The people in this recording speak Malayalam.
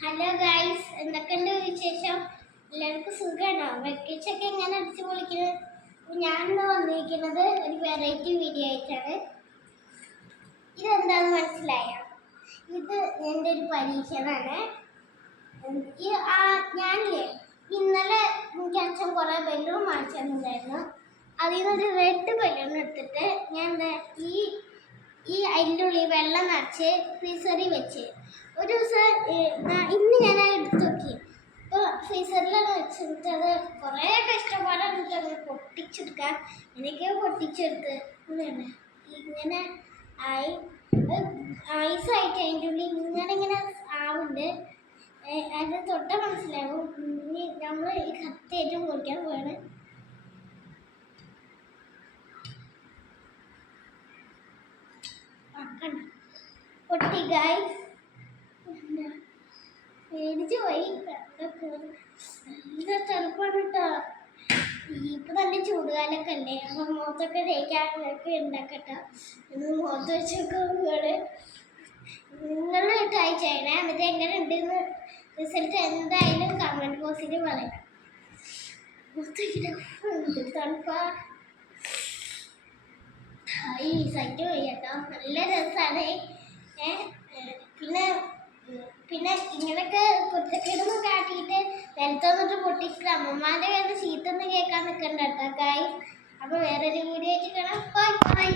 ഹലോ ഗൈസ് എന്തൊക്കെയുണ്ട് വിശേഷം? എല്ലാവർക്കും സുഖമാണോ വെക്കേഷൻ ഒക്കെ എങ്ങനെ അടിച്ചു പൊളിക്കുന്നത് ഞാൻ ഇന്ന് വന്നിരിക്കുന്നത് ഒരു വെറൈറ്റി വീഡിയോ ആയിട്ടാണ്. ഇതെന്താണെന്ന് മനസ്സിലായ? ഇത് എന്റെ ഒരു പരീക്ഷണമാണ് ആ ഞാനില്ലേ ഇന്നലെ എനിക്ക് അച്ഛൻ കുറേ ബലൂൺ വാങ്ങിച്ചിട്ടുണ്ടായിരുന്നു അതിൽ നിന്നൊരു റെഡ് ബലൂൺ എടുത്തിട്ട് ഞാൻ ഈ അതിന്റെ ഉള്ളിൽ വെള്ളം നിറച്ച് ഫ്രീസറിൽ വെച്ച്. ഒരു ദിവസം ഇന്ന് ഞാൻ എടുത്തു നോക്കി. അപ്പോൾ ഫ്രീസറിലാണ് വെച്ചിട്ട് അത് കുറേ കഷ്ടപ്പാടാണ് അത് പൊട്ടിച്ചെടുക്കാൻ. എനിക്ക് പൊട്ടിച്ചെടുത്ത് ഇങ്ങനെ ഇങ്ങനെ ആയി. ഐസായിട്ട് അതിന്റെ ഉള്ളിൽ ഇങ്ങനെ ഇങ്ങനെ ആവുന്നുണ്ട്. അതിന്റെ അത് തൊട്ട മനസ്സിലാവും. ഇനി നമ്മൾ ഈ കത്തിയായിട്ട് കുറിക്കാൻ പോവാണ്. പൊട്ടി ഗായ്സ് പേടിച്ചു പോയി. നല്ല അപ്പൊ മുഖത്തൊക്കെ തേക്കാനൊക്കെ ഉണ്ടാക്കട്ടോ. ഇന്ന് മുഖത്ത് വെച്ചൊക്കെ വീട് നിങ്ങൾ ട്രൈ ചെയ്യണേ. എന്നിട്ട് എങ്ങനെ ഉണ്ടെന്ന് റിസൾട്ട് എന്തായാലും കമന്റ് ബോക്സിൽ പറയണം. മുഖത്ത് തണുപ്പാ. ഈ സൈറ്റ് പോയി കേട്ടോ. നല്ല രസമാണ് പിന്നെ പിന്നെ ഇങ്ങനൊക്കെ കുറ്റക്കേടൊന്നും കാട്ടിയിട്ട് നിലത്ത് വന്നിട്ട് പൊട്ടിച്ചിട്ട് അമ്മമാരുടെ കയ്യിൽ ചീത്തൊന്നും കേൾക്കാൻ നിൽക്കണ്ട കേട്ടോ കായ് അപ്പോൾ വേറൊരു വീഡിയോ ആയിട്ട് കാണാം. Bye bye